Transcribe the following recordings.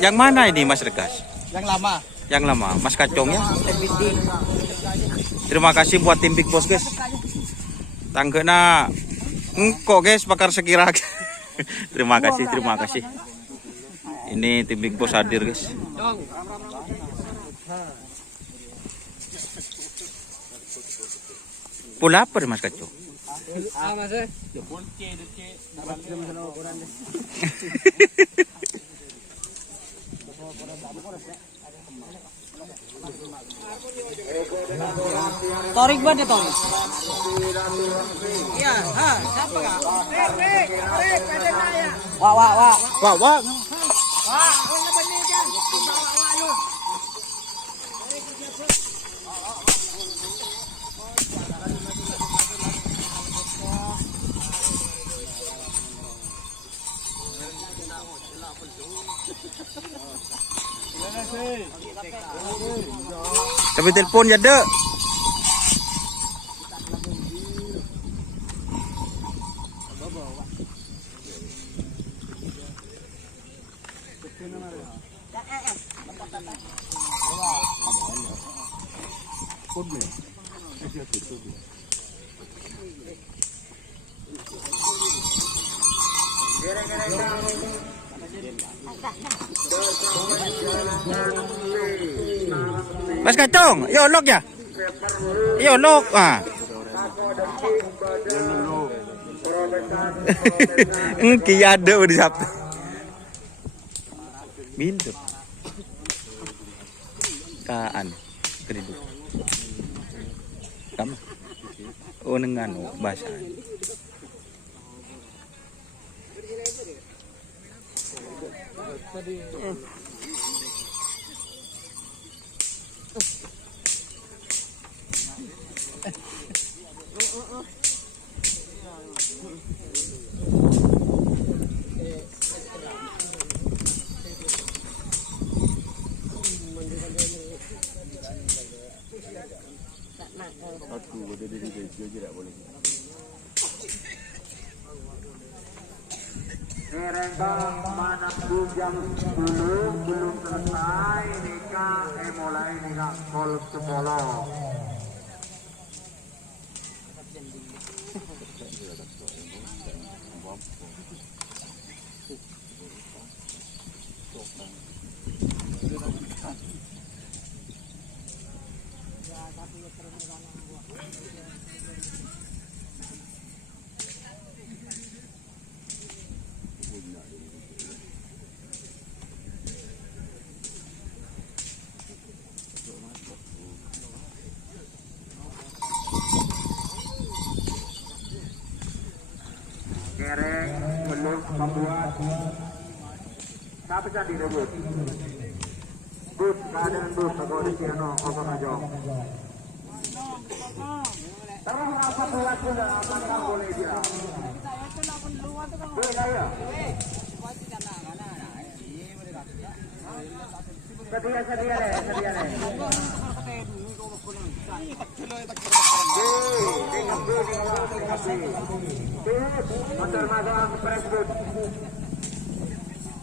Yang mana ini Mas Regas? Yang lama. Yang lama, Mas Kacong ya. Terima kasih buat tim Big Boss guys. Tanggena engko guys bakar sekira. Terima kasih, terima kasih. Ini tim Big Boss hadir guys. Pula apa Mas Kacong? Torik banget ya Torik. Iya, ha, siapa kak? Wah. Wah. Tapi telepon ya dek. Mas Kacong, yo lok ya. Yo lok ah. Engki ada di Sabtu. Mintu. Kaan kredit. Kamu. Oh nengan bahasa. Rembang manapun jam 10 belum selesai nikah mulai nikah kol sepolo. Kereng belum membuat siapa yang direbut bus keadaan bus atau di piano apa aja terus apa buat sudah apa yang boleh dia boleh ya sedia deh motor magang presiden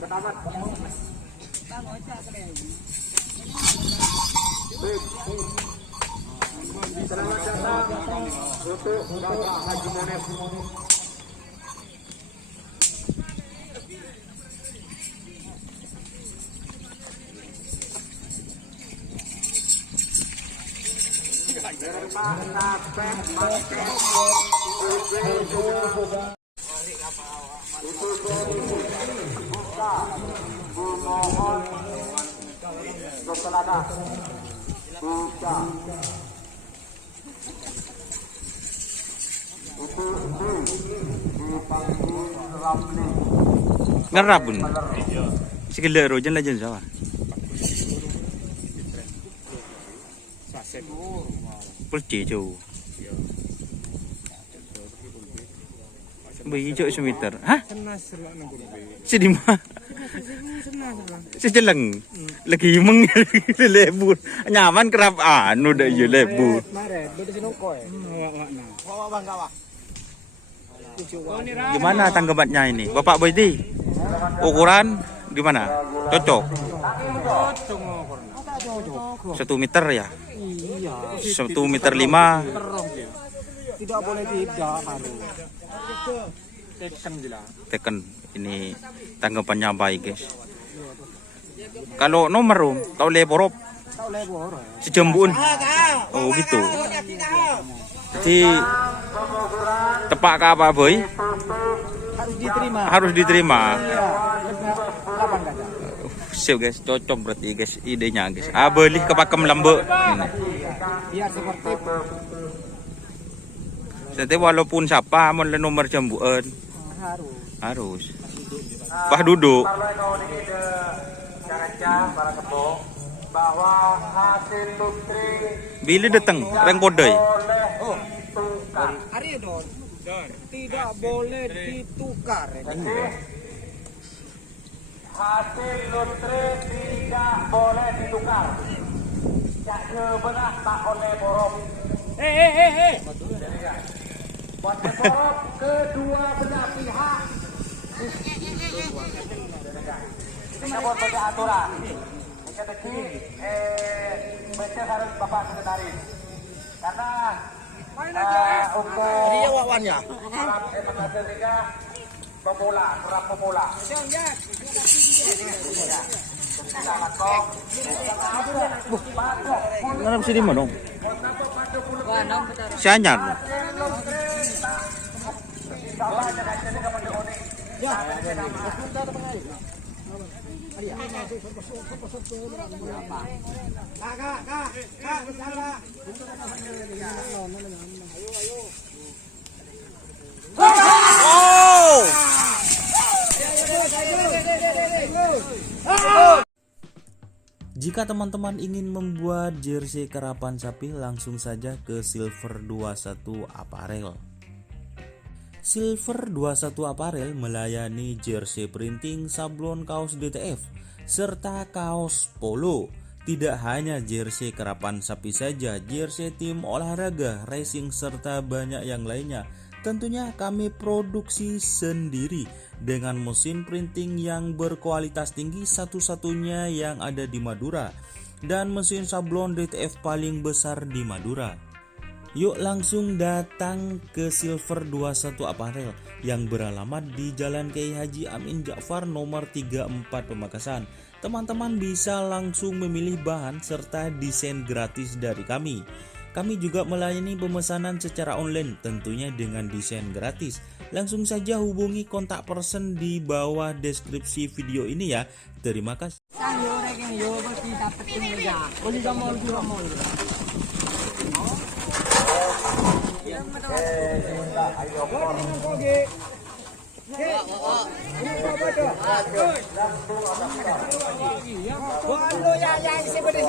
selamat selamat datang untuk Bapak Haji Monef. Mohon Dokter buka itu dipanggil Ramli Ngerabun. Segala rojan lah jenis apa? Pulci jauh. Bayi jauh semeter. Hah? Sedima. Sejeleng. Lagi meng lebur. Nyaman kerap anu dah je lebur. Gimana tanggapannya ini, Bapak Boydi? Ukuran gimana? Cocok? 1 meter ya? Iya. 1 meter 5. Tidak boleh tidak harus. Teken ini tanggapannya baik guys. Kalau nomor tau leporop sejembun. Oh gitu. Jadi tepak ke apa boy? Harus diterima. Harus diterima. Iya. 8 kaca. Siap guys, cocok berarti guys idenya guys. Beli ke pakem lambe. Ini. Biar seperti Jadi walaupun siapa mau nomor jambuan harus. Bah duduk. bahwa hasil lutri Bila datang reng kodoi. Ari Don. Tidak boleh ditukar. hasil lutri tidak boleh ditukar. Jak sebenah tak oleh borom. Buat borom kedua belah pihak. Kita buat banyak aturan. Yang ketiga, baca harus Bapak Sekretaris. Karena untuk dalam hasil liga pemula, kurang pemula. Ngarap sini mana dong? Sianyar. Jika teman-teman ingin membuat jersey karapan sapi, langsung saja ke Silver 21 Apparel. Silver 21 Apparel melayani jersey printing, sablon kaos DTF, serta kaos polo. Tidak hanya jersey karapan sapi saja, jersey tim olahraga, racing, serta banyak yang lainnya. Tentunya kami produksi sendiri dengan mesin printing yang berkualitas tinggi, satu-satunya yang ada di Madura, dan mesin sablon DTF paling besar di Madura. Yuk langsung datang ke Silver 21 Apparel yang beralamat di Jalan Kiai Haji Amin Ja'far nomor 34 Pamekasan. Teman-teman bisa langsung memilih bahan serta desain gratis dari kami. Kami juga melayani pemesanan secara online, tentunya dengan desain gratis. Langsung saja hubungi kontak person di bawah deskripsi video ini ya. Terima kasih.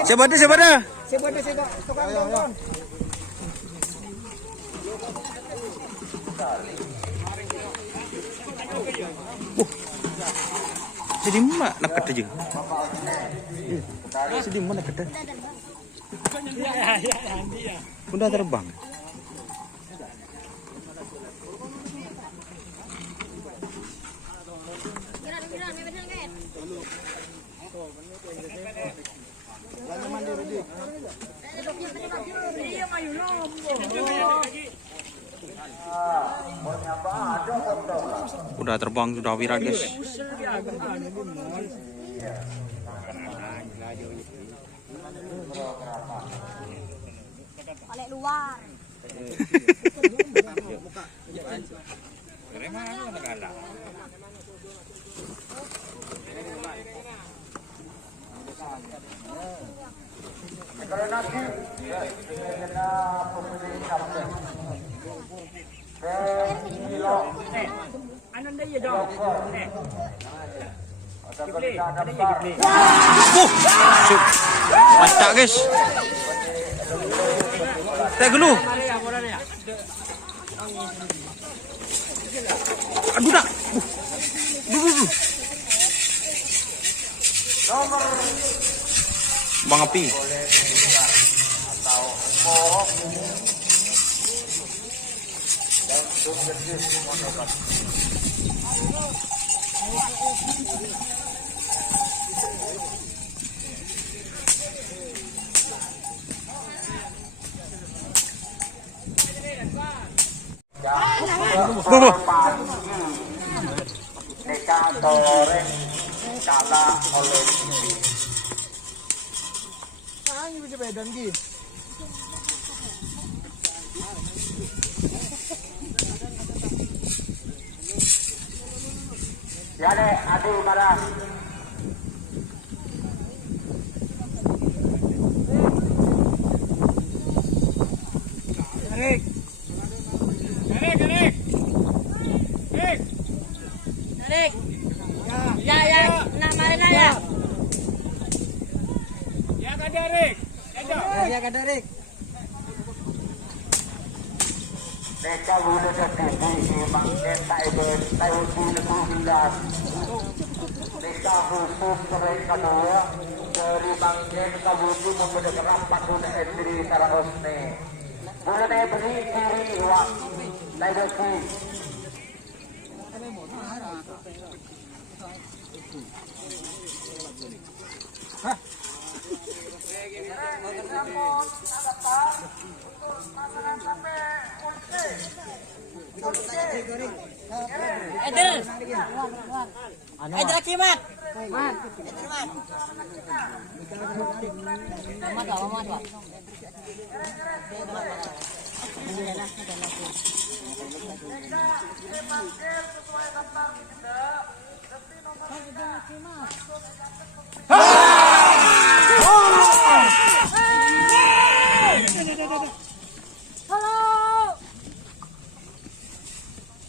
Siapa? Jadi mak nak kata je. Jadi mak nak kata. Udah terbang. Udah terbang, sudah viral guys. Balik luar. Mantap guys. Teh dulu. Aduh dah. Bang api. Toreng kalah oleh ya deh, aduh marah. Erik. Erik. Ya, nah mari na ya. Ya kan Erik. Ya kan Erik. Mereka boleh jadi mangken tayo bilas. Mereka khusus mereka dua dari mangken kabuti memperdekat patun entry Karangosne. Boleh beri kiri wak tayo ki. Eder kimat. Mat. Mat.